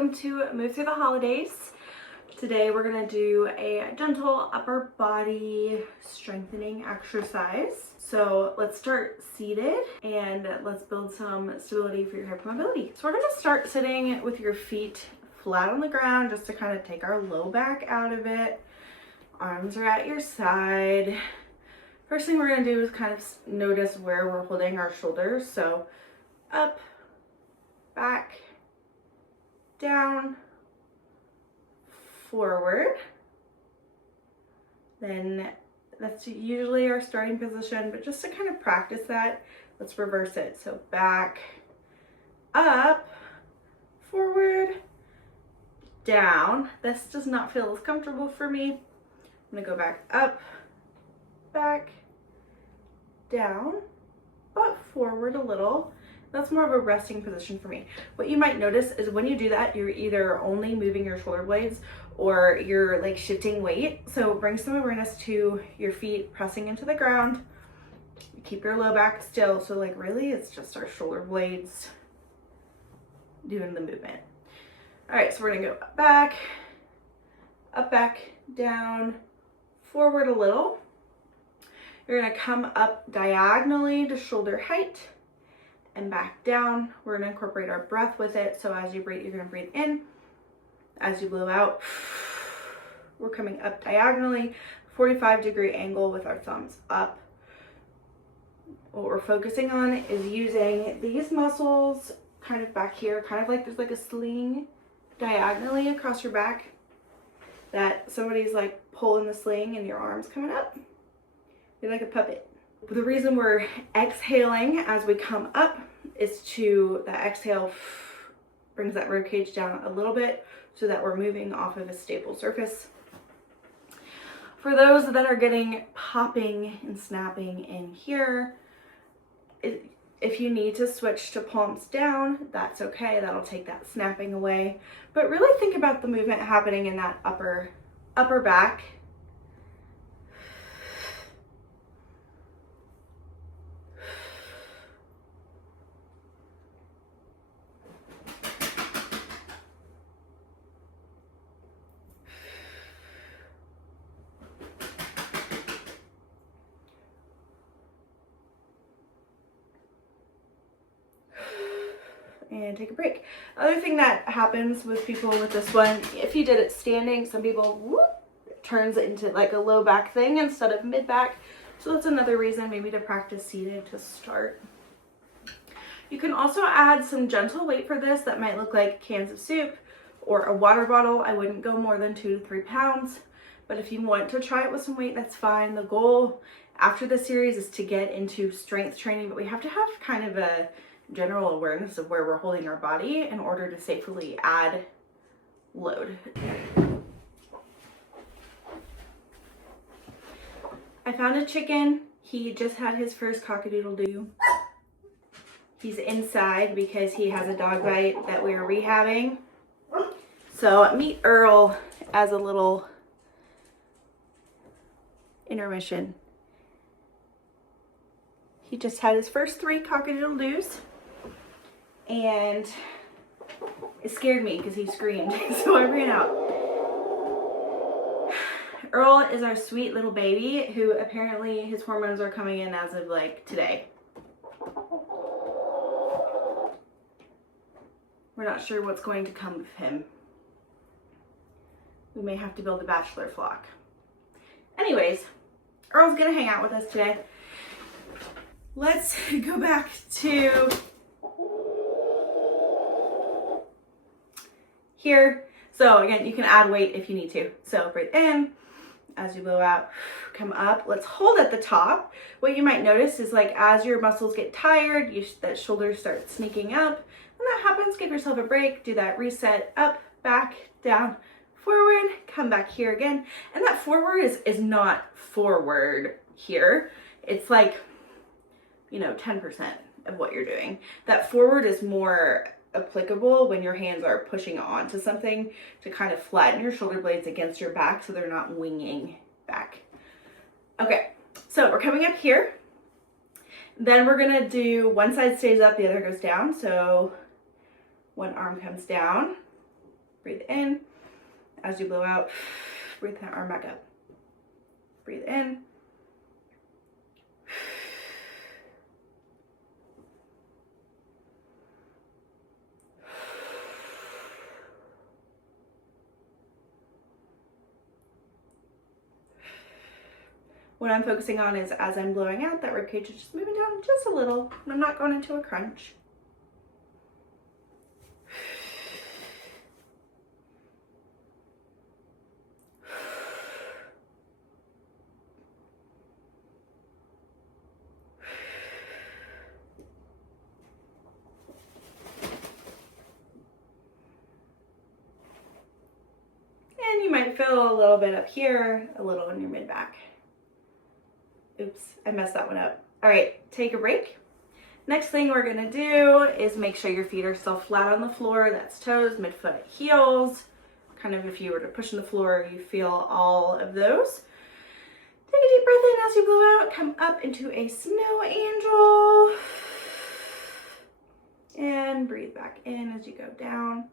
welcome to Move Through the Holidays. Today we're going to do a gentle upper body strengthening exercise. So let's start seated and let's build some stability for your hypermobility. So we're going to start sitting with your feet flat on the ground just to kind of take our low back out of it. Arms are at your side. First thing we're going to do is kind of notice where we're holding our shoulders. So up, back, down, forward. Then that's usually our starting position, but just to kind of practice that, let's reverse it. So back, up, forward, down. This does not feel as comfortable for me. I'm gonna go back up, back, down, but forward a little. That's more of a resting position for me. What you might notice is when you do that, you're either only moving your shoulder blades or you're like shifting weight. So bring some awareness to your feet pressing into the ground. Keep your low back still. So like really it's just our shoulder blades doing the movement. All right, so we're gonna go up, back, down, forward a little. You're gonna come up diagonally to shoulder height and back down. We're gonna incorporate our breath with it. So as you breathe, you're gonna breathe in. As you blow out, we're coming up diagonally, 45-degree angle with our thumbs up. What we're focusing on is using these muscles kind of back here, kind of like there's like a sling diagonally across your back that somebody's like pulling the sling and your arms coming up. You're like a puppet. The reason we're exhaling as we come up is that exhale brings that rib cage down a little bit so that we're moving off of a stable surface. For those that are getting popping and snapping in here, if you need to switch to palms down, that's okay. That'll take that snapping away. But really think about the movement happening in that upper back. And take a break. Other thing that happens with people with this one, if you did it standing, some people it turns it into like a low back thing instead of mid back. So that's another reason maybe to practice seated to start. You can also add some gentle weight for this that might look like cans of soup or a water bottle. I wouldn't go more than 2 to 3 pounds, but if you want to try it with some weight, that's fine. The goal after the series is to get into strength training, but we have to have kind of a general awareness of where we're holding our body in order to safely add load. I found a chicken. He just had his first cock-a-doodle-doo. He's inside because he has a dog bite that we're rehabbing. So meet Earl as a little intermission. He just had his first 3 cock-a-doodle-doos. And it scared me because he screamed, so I ran out. Earl is our sweet little baby who apparently his hormones are coming in as of like today. We're not sure what's going to come of him. We may have to build a bachelor flock. Anyways, Earl's gonna hang out with us today. Let's go back to here. So again, you can add weight if you need to. So breathe in, as you blow out, come up. Let's hold at the top. What you might notice is like as your muscles get tired, that shoulders start sneaking up. When that happens, give yourself a break, do that reset, up, back, down, forward, come back here again. And that forward is not forward here. It's like, 10% of what you're doing. That forward is more applicable when your hands are pushing onto something to kind of flatten your shoulder blades against your back so they're not winging back. Okay, so we're coming up here. Then we're gonna do one side stays up, the other goes down. So one arm comes down, Breathe in. As you blow out, breathe that arm back up. Breathe in. What I'm focusing on is as I'm blowing out, that ribcage is just moving down just a little, and I'm not going into a crunch. And you might feel a little bit up here, a little in your mid-back. Oops, I messed that one up. All right, take a break. Next thing we're gonna do is make sure your feet are still flat on the floor. That's toes, midfoot at heels. Kind of if you were to push on the floor, you feel all of those. Take a deep breath in as you blow out. Come up into a snow angel. And breathe back in as you go down.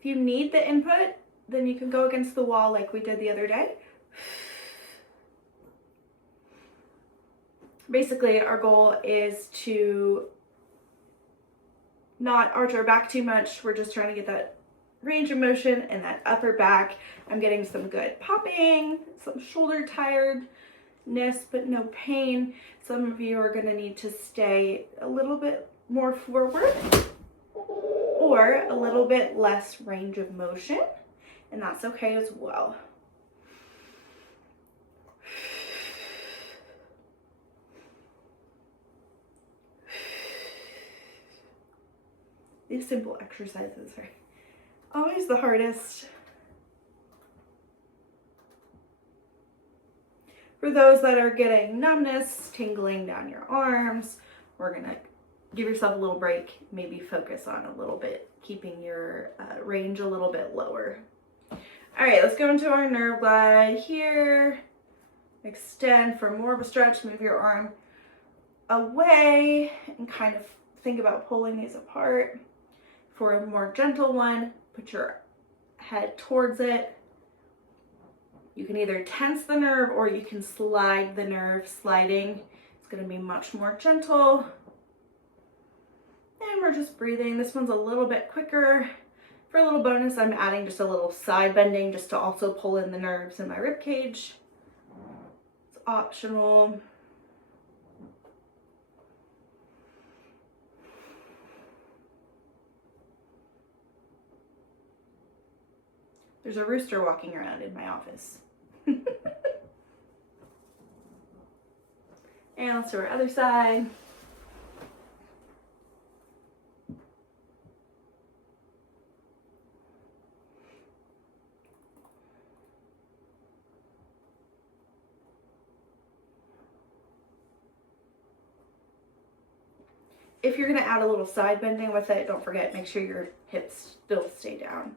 If you need the input, then you can go against the wall like we did the other day. Basically, our goal is to not arch our back too much. We're just trying to get that range of motion in that upper back. I'm getting some good popping, some shoulder tiredness, but no pain. Some of you are gonna need to stay a little bit more forward or a little bit less range of motion, and that's okay as well. These simple exercises are always the hardest. For those that are getting numbness, tingling down your arms, we're gonna give yourself a little break, maybe focus on a little bit, keeping your range a little bit lower. All right, let's go into our nerve glide here. Extend for more of a stretch, move your arm away and kind of think about pulling these apart. For a more gentle one, put your head towards it. You can either tense the nerve or you can slide the nerve. Sliding, it's gonna be much more gentle. And we're just breathing. This one's a little bit quicker. For a little bonus, I'm adding just a little side bending just to also pull in the nerves in my rib cage. It's optional. There's a rooster walking around in my office. And let's do our other side. If you're gonna add a little side bending with it, don't forget, make sure your hips still stay down.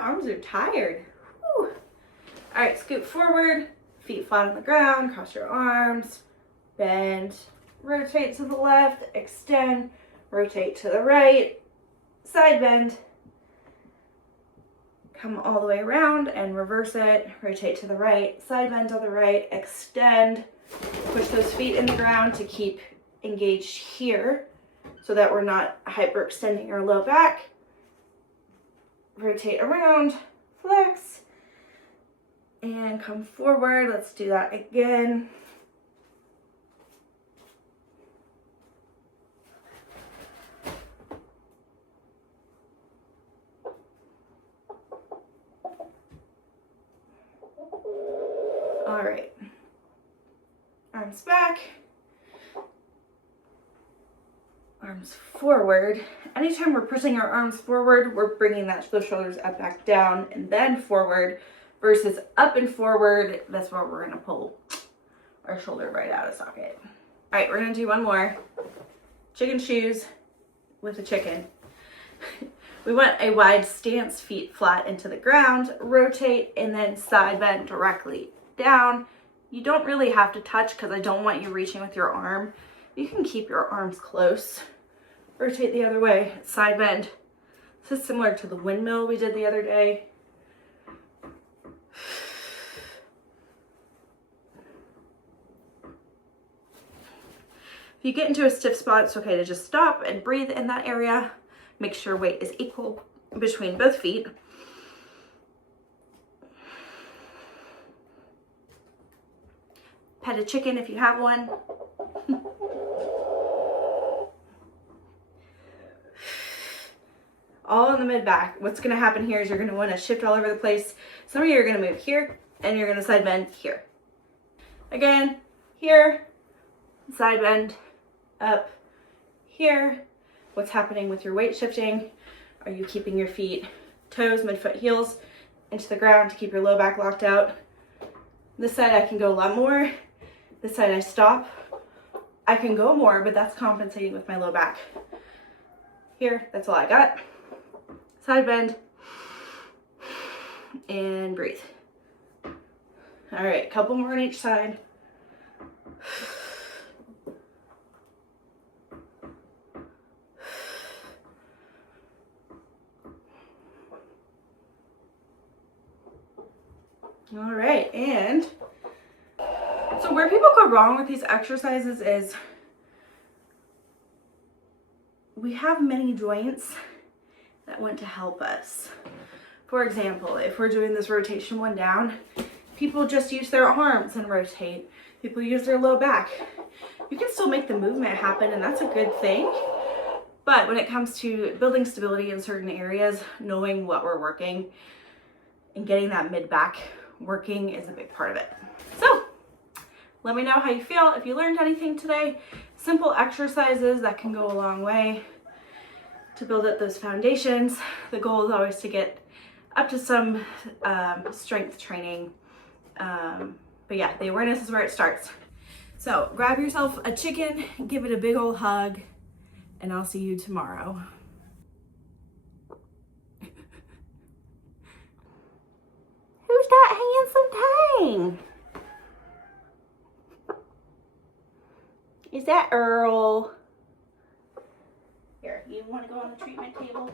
Arms are tired. Whew. All right, scoot forward, feet flat on the ground, cross your arms, bend, rotate to the left, extend, rotate to the right, side bend, come all the way around and reverse it, rotate to the right, side bend to the right, extend, push those feet in the ground to keep engaged here so that we're not hyperextending our low back. Rotate around, flex, and come forward. Let's do that again. All right, arms back, arms forward. Anytime we're pushing our arms forward, we're bringing those shoulders up, back down, and then forward, versus up and forward. That's where we're gonna pull our shoulder right out of socket. All right, we're gonna do one more. Chicken shoes with a chicken. We want a wide stance, feet flat into the ground, rotate, and then side bend directly down. You don't really have to touch because I don't want you reaching with your arm. You can keep your arms close. Rotate the other way, side bend. This is similar to the windmill we did the other day. If you get into a stiff spot, it's okay to just stop and breathe in that area. Make sure weight is equal between both feet. Pet a chicken if you have one. All in the mid back. What's gonna happen here is you're gonna wanna shift all over the place. Some of you are gonna move here and you're gonna side bend here. Again, here, side bend, up, here. What's happening with your weight shifting? Are you keeping your feet, toes, midfoot, heels into the ground to keep your low back locked out? This side I can go a lot more. This side I stop. I can go more, but that's compensating with my low back. Here, that's all I got. Side bend and breathe. All right, couple more on each side. All right, and so where people go wrong with these exercises is we have many joints that want to help us. For example, if we're doing this rotation one down, people just use their arms and rotate. People use their low back. You can still make the movement happen, and that's a good thing. But when it comes to building stability in certain areas, knowing what we're working and getting that mid back working is a big part of it. So let me know how you feel. If you learned anything today, simple exercises that can go a long way to build up those foundations. The goal is always to get up to some strength training. But yeah, the awareness is where it starts. So grab yourself a chicken, give it a big old hug, and I'll see you tomorrow. Who's that handsome thing? Is that Earl? Here, you want to go on the treatment table?